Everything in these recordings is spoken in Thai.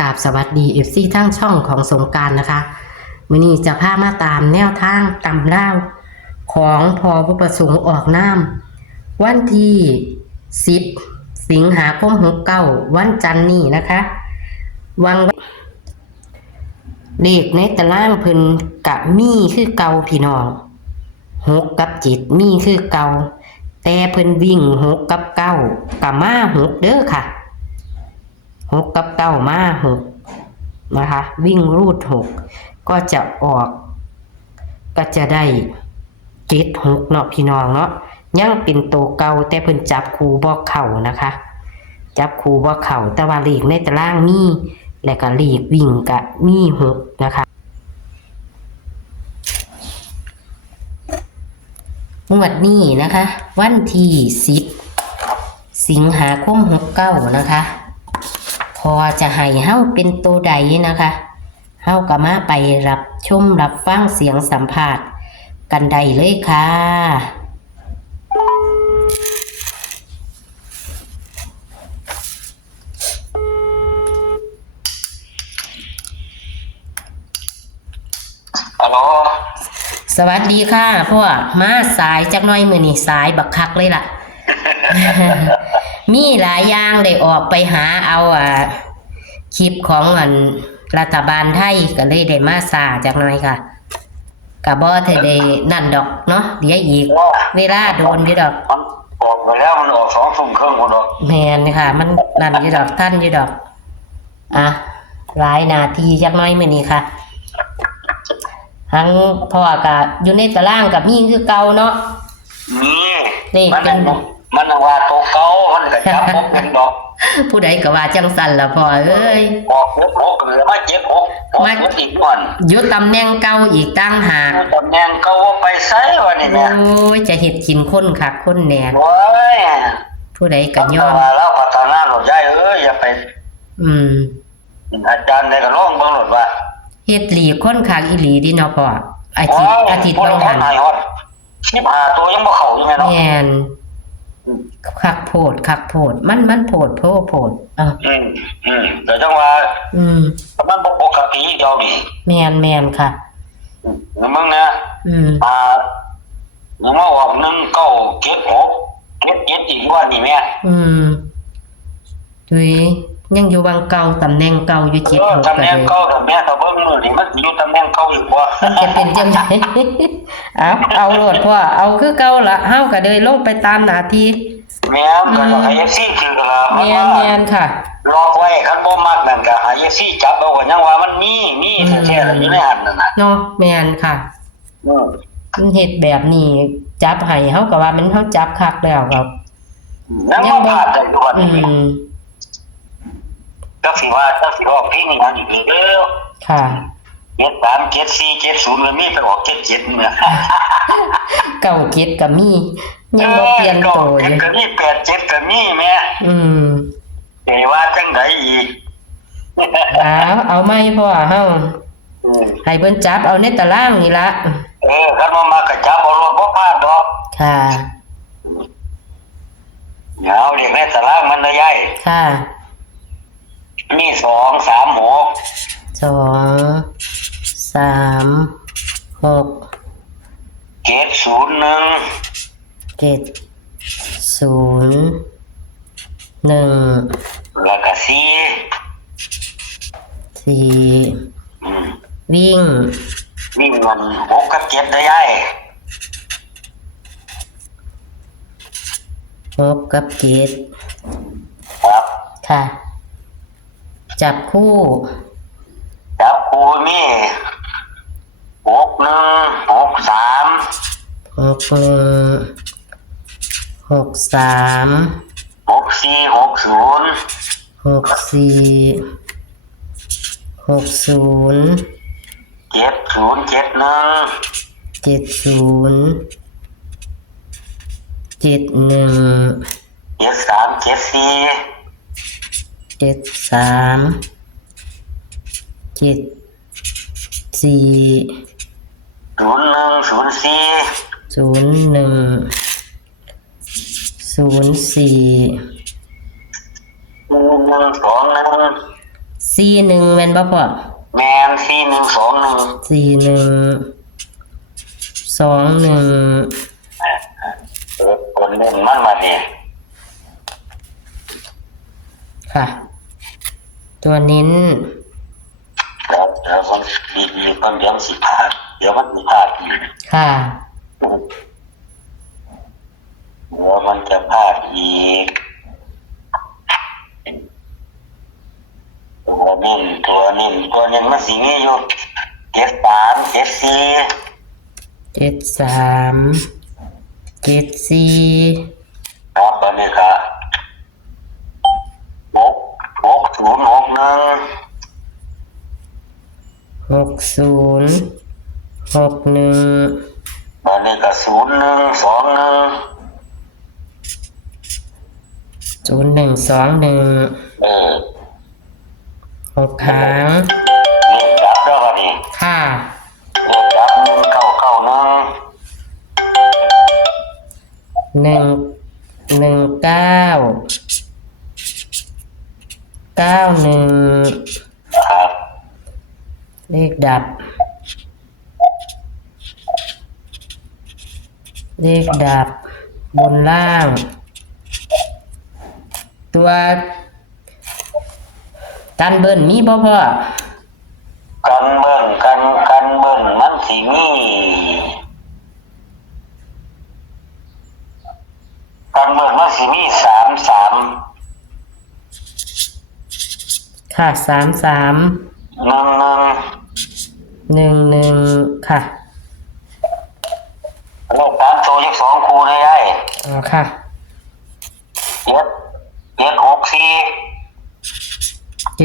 กราบสวัสดีFCทั้งช่องของสงกรานต์นะคะมื้อนี้จะพามาตามแนวทางตำเล่าของพอผู้ประสงค์ออกนามวันที่10สิงหาคม69วันจันทร์นี้นะคะเลขในตารางเพิ่นกะมีคือเก่าพี่น้อง6กับ7มีคือเก่าแต่เพิ่นวิ่ง6กับ9กะมา6เด้อค่ะ6กับ9มา6นะคะวิ่งรูด6ก็จะออกก็จะได้7 6เนาะพี่น้องเนาะยังเป็นตัวเก่าแต่เพิ่นจับคู่บ่เข้านะคะจับคู่บ่เข้าแต่ว่าเลขในตารางมีและก็เลขวิ่งก็มี6นะคะงวดนี้นะคะวันที่10สิงหาคม69นะคะพอจะให้เฮาเป็นตัวใดนะคะเฮาก็มาไปรับชมรับฟังเสียงสัมภาษณ์กันได้เลยค่ะฮัลโหลสวัสดีค่ะพ่อมาสายจักหน่อยมื้อนี้สายบักคักเลยล่ะ มีหลายอย่างได้ออกไปหาเอาคลิปของรัฐบาลไทยก็เลยได้มาสาจักหน่อยค่ะก็บ่ทันได้นั่นดอกเนาะเดี๋ยวอีกเวลาโดนอยู่ดอกมันออกไปแล้วมันออก2 ทุ่มครึ่งพุ่นดอกแม่นค่ะมันนั่นอยู่ดอกท่านอยู่ดอกหลายนาทีจักหน่อยมื้อนี้ค่ะทั้งพ่อก็อยู่ในตารางกับมีคือเก่าเนาะนี่มันว่าตัวเก่ามันก็จับบ่เป็นดอก ผู้ใดก็ว่าจังซั่นล่ะพ่อเอ้ยออก6หรือมา7 6มาอีกก่อนอยู่ตำแหน่งเก่าอีกตั้งหากตำแหน่งเก่าไปไสวะนี่แม่โอ้ยจะเฮ็ดกินคนคักคนแหน่โอ้ยผู้ใดก็ยอมแล้วพัฒนาหลดได้อย่าไปอาจารย์ได้ก็ร้องเบิ่งหลดว่าเฮ็ดหลีคนคักอีหลีดิเนาะพ่ออาทิตย์บางหัน15ตัวยังบ่เข้าอยู่แม่เนาะแม่นคักโพดมันโพดแต่จังว่ามันบ่ปกติเจ้านี่แม่นค่ะมึงนะมึงมาออก1 9 7 6 7อีกว่านี่แม่ดุยยังอยู่วางเก่าตำแหน่งเก่าอยู่7 6ตำแหน่งเก่าแต่แม่ถ้าเบิ่งมื้อนี่มันอยู่ตำแหน่งเก่าอีกบ่มันจะเป็นจังได๋เอาโลดพ่อเอาคือเก่าล่ะเฮาก็เลยลงไปตามหน้าที่แม่นก็ให้ FC คือกันล่ะแม่นค่ะรอไว้คันบ่มักนั่นก็ให้ FC จับเอาก็ยังว่ามันมีแท้ๆอยู่ในหันนั่นน่ะเนาะแม่นค่ะมันเฮ็ดแบบนี้จับให้เฮาก็ว่ามันเฮาจับคักแล้วครับยังบ่พลาดได้ตัวนี้จักสิว่าเพลงนี้มันอยู่เด้อค่ะ73 74 70มันมีไปออก77เนี่ย97ก็มียังบ่เปลี่ยนโตอยู่ก็มี87ก็มีแม่แต่ว่าจังได๋อีกเอาใหม่พ่อเฮาให้เพิ่นจับเอาในตารางนี่ล่ะคันว่ามาก็จับเอารถบ่พลาดดอกค่ะเอาเลขในตารางมันได้ใหญ่ค่ะมี2 3 6 2 3 6 7 0 1 แล้วก็4วิ่งมัน6กับ7ได้ใหญ่6กับ7ครับค่ะจับคู่มี6 1 6 3 6 3 6 4 6 0 6 4 6 0 7 0 7 1 7 0 7 1 7 3 7 4 7 3 7 4 0 1 0 4 0 1 0 4 1 2 1 41แม่นบ่พ่อแมน4121คนเล่นมันมาเนี่ย ค่ะ ตัวเน้นแล้วมันดีๆมันเดี๋ยวสิพลาดเดี๋ยวมันสิพลาดอีก ค่ะ เดี๋ยวมันจะพลาดอีกตัวนี้มันสิมีอยู่73 74ครับตอนนี้ก็6061ตอนนี้ก็0121 6หาง นี่จับแล้วก็นี่ ค่ะนี่จับ11991ครับ เลขดับ บนล่าง ตัวกันเบิ้ลมีบ่พ่อกันเบิ่งมันสิมี33ค่ะ33 11ค่ะลูกตามโชว์อีก2คู่ได้ อ๋อค่ะ764 773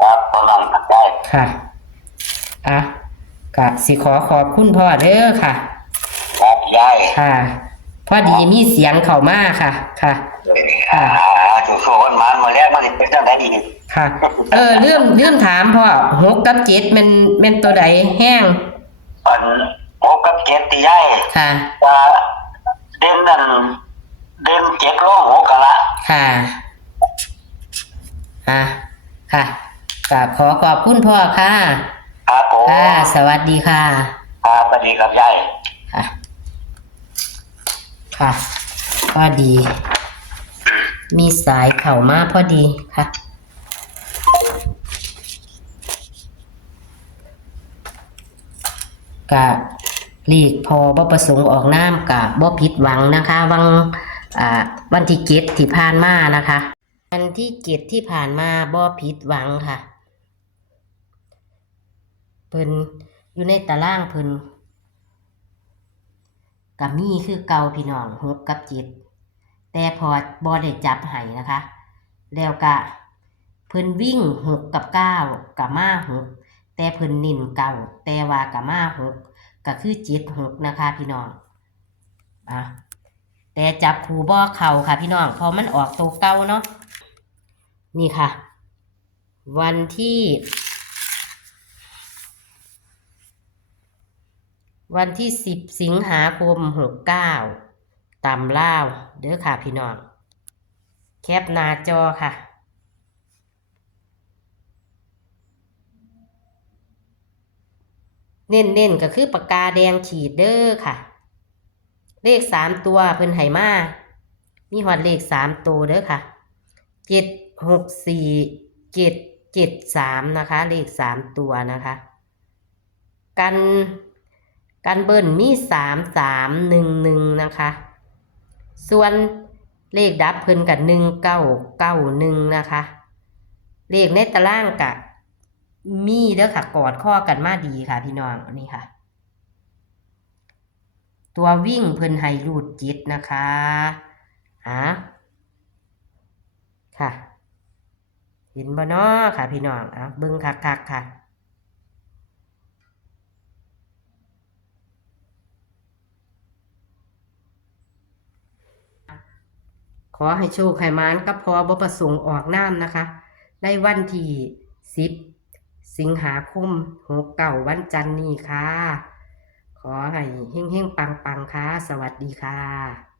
ครับตอนนั้นได้ ค่ะอ่ะกะสิขอบคุณพ่อเด้อค่ะ ครับยาย ค่ะ พอดีมีเสียงเข้ามาค่ะ ค่ะถูกโซ่วันมันมาแล้วมันเป็นจังได๋ดีค่ะ เรื่องถามพ่อ6กับ7มันตัวใดแห้งมัน6กับ7ที่ยายค่ะว่าเด่น7ลง6กันละค่ะค่ะขอบคุณพ่อค่ะครับผมค่ะสวัสดีค่ะครับสวัสดีครับยายค่ะพอดีมีสายเข้ามาพอดีค่ะกะหลีกพอบ่ประสงค์ออกน้ำกะบ่ผิดหวังนะคะวันที่7ที่ผ่านมานะคะวันที่7ที่ผ่านมาบ่ผิดหวังค่ะเพิ่นอยู่ในตารางเพิ่นกับมีคือเก่าพี่น้อง6กับ7แต่พอบ่ได้จับให้นะคะแล้วก็เพิ่นวิ่ง6กับ9กับมา6แต่เพิ่นเน้นเก่าแต่ว่ากับมา6ก็คือ76นะคะพี่น้องแต่จับคู่บ่เข้าค่ะพี่น้องเพราะมันออกตัวเก่าเนาะนี่ค่ะวันที่10สิงหาคม69ตำลาวเด้อค่ะพี่น้องแคปหน้าจอค่ะเน้นก็คือปากกาแดงขีดเด้อค่ะเลข3ตัวเพิ่นให้มามีฮอดเลข3ตัวเด้อค่ะ764 773นะคะเลข3ตัวนะคะกันเบิ้ลมี3311นะคะส่วนเลขดับเพิ่นกับ1991นะคะเลขในตารางกับมีเด้อค่ะกอดข้อกันมาดีค่ะพี่น้องนี่ค่ะตัววิ่งเพิ่นให้รูดจิตนะคะค่ะเห็นบ่เนาะค่ะพี่น้องเบิ่งคักๆค่ะขอให้โชคให้หมานกับพอบ่ประสงค์ออกน้ำนะคะในวันที่10สิงหาคม69วันจันทร์นี้ค่ะข ขอให้เฮงๆปังๆค่ะสวัสดีค่ะ